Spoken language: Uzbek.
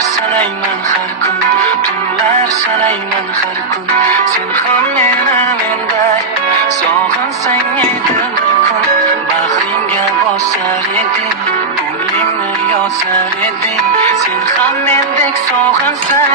sanayman har kun, tunlar sanayman har kun. Sen ham meni menday sog'insang edi bir kun. Bag'ringga bosar eding, ko'nglingni yozar eding. Sen ham mendek sog'insang